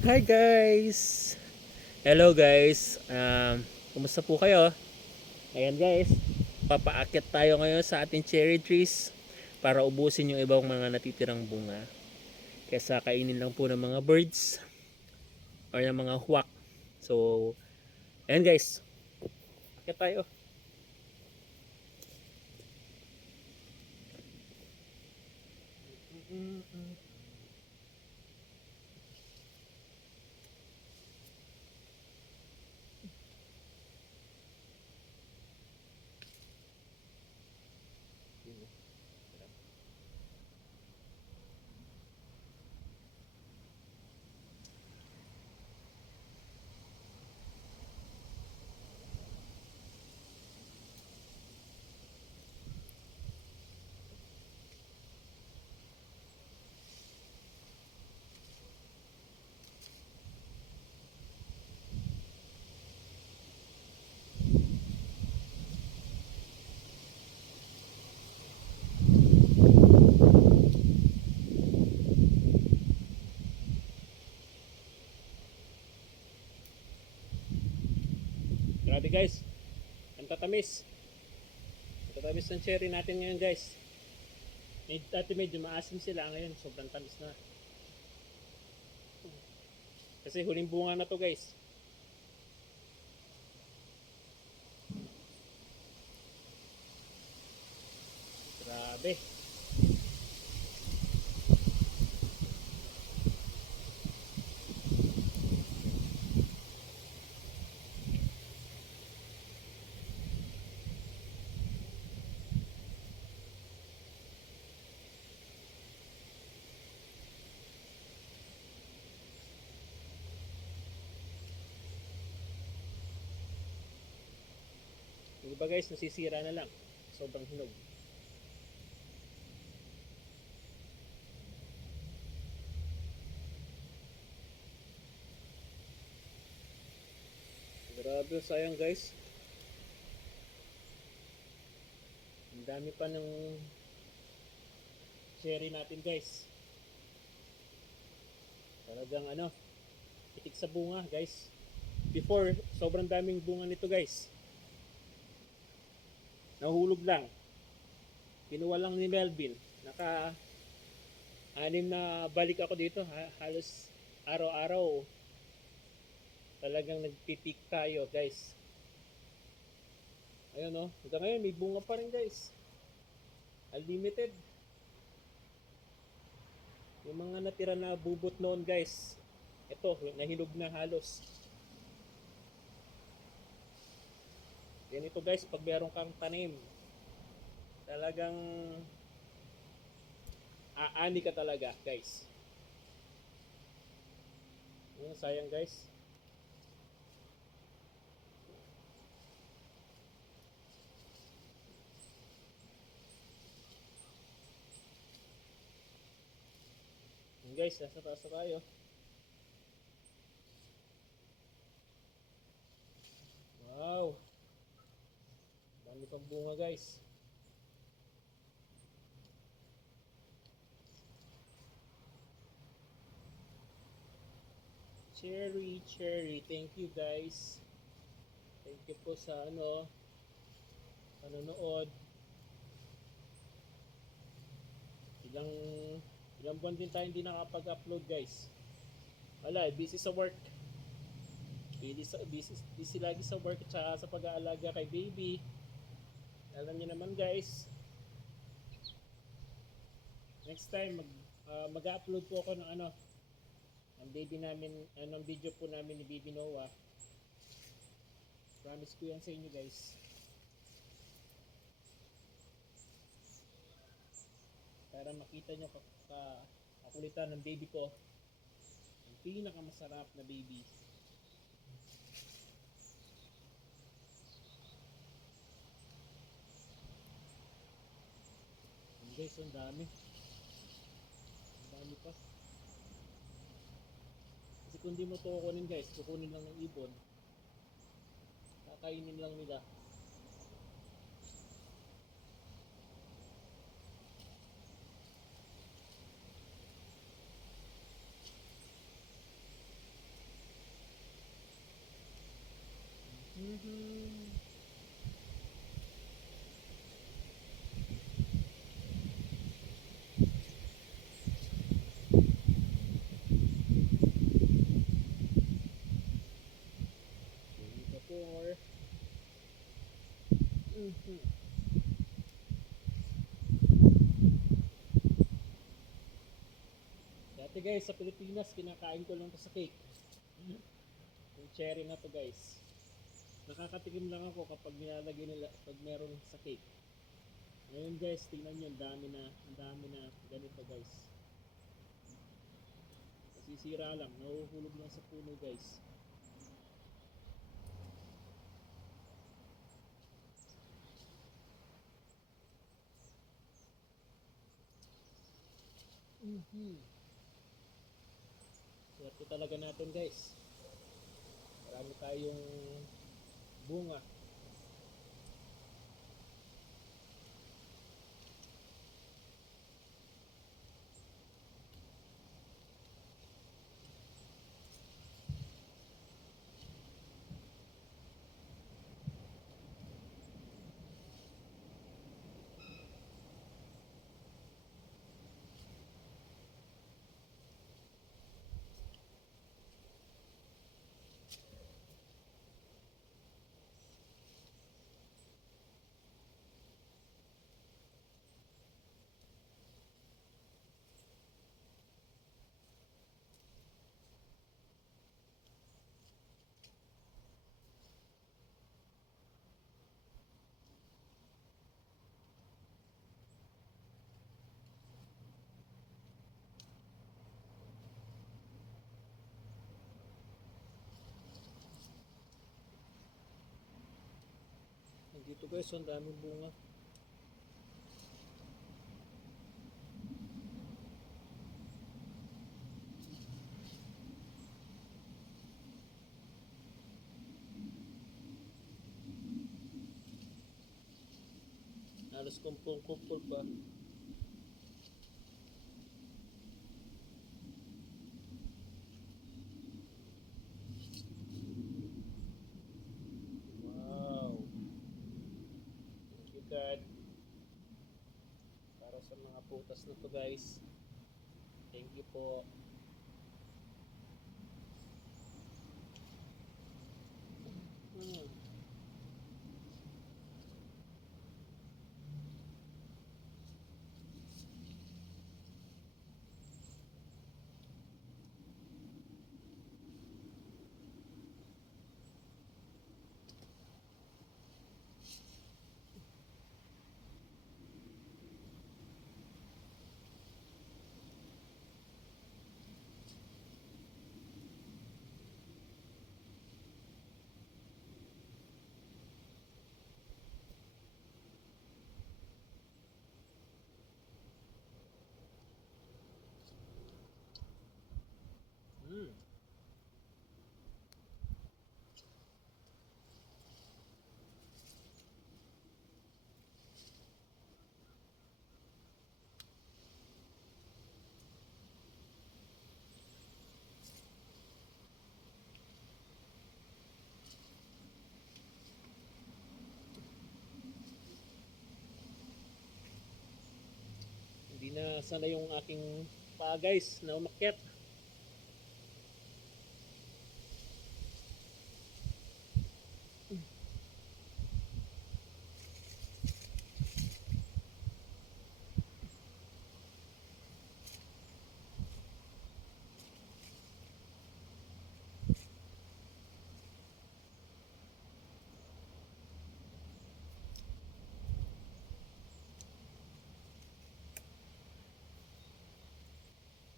Hi guys! Hello guys! Kumusta po kayo? Ayan guys, papaakyat tayo ngayon sa ating cherry trees para ubusin yung ibang mga natitirang bunga kesa kainin lang po ng mga birds or ng mga hawk. So, ayan guys, akyat tayo. Grabe guys, ang tatamis. Ang tatamis ng cherry natin ngayon guys. Dati medyo maasim sila, ngayon sobrang tamis na. Kasi huling bunga na to guys. Grabe. Yung iba guys, nasisira na lang. Sobrang hinog. Grabe, sayang guys. Ang dami pa ng cherry natin guys. Talagang itik sa bunga guys. Before, sobrang daming bunga nito guys. Nahulog lang. Kinuha lang ni Melvin. Naka-anim na balik ako dito. Halos araw-araw. Talagang nagpitik tayo guys. Ayun o. Hanggang ngayon may bunga pa rin guys. Unlimited. Yung mga natira na bubot noon guys. Ito, nahilog na halos. Yan ito guys, pag meron kang tanim, talagang aani ka talaga guys. Yung sayang guys. Yung guys, nasa taas na tayo. Wow. Dami pang bunga guys. Cherry, cherry. Thank you guys. Thank you po sa panonood. Ilang ilang buwan din tayo hindi nakapag-upload guys. Wala, busy sa work. Busy lagi sa work at saka sa pag-aalaga kay baby. Alam niyo naman guys, next time mag-upload po ako ng ng baby namin, ng video po namin ni Baby Noah. Promise ko yan sa inyo guys. Para makita nyo kakulitan ng baby ko. Ang pinakamasarap na baby. Ang guys, ang dami. Ang dami pa. Kasi kung di mo to kukunin guys, kukunin lang ng ibon. Kakainin lang nila. Mhm. Dati guys, sa Pilipinas, kinakain ko lang to sa cake. Yung cherry na to guys. Nakakatikim lang ako kapag nilalagay nila, pag meron sa cake. Ngayon guys, tingnan nyo, ang dami na ganito guys. Nasisira lang, nahuhulog lang sa puno guys. Mhm. Swerte talaga natin guys. Marami tayong bunga. Nandito guys, ang daming bunga. Halos kumpul-kumpul pa. Wow. Thank you God. Para sa mga putas na to guys. Thank you po. Hmm. Hmm. Hindi na sana yung aking paa guys na umakyat.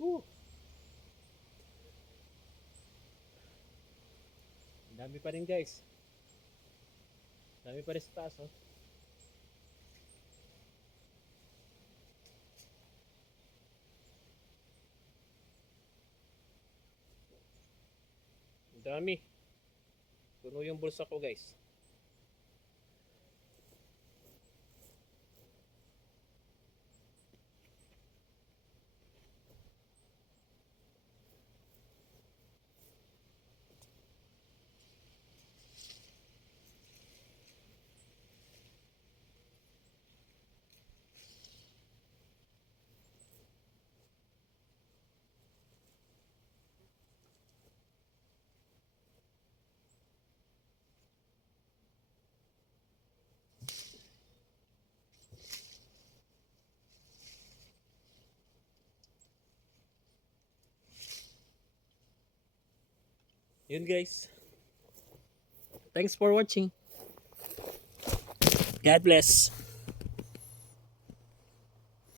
Woo! Ang dami pa rin guys. Dami pa rin sa taas oh. Ang dami. Puno yung bulsa ko guys. Yun guys. Thanks for watching. God bless.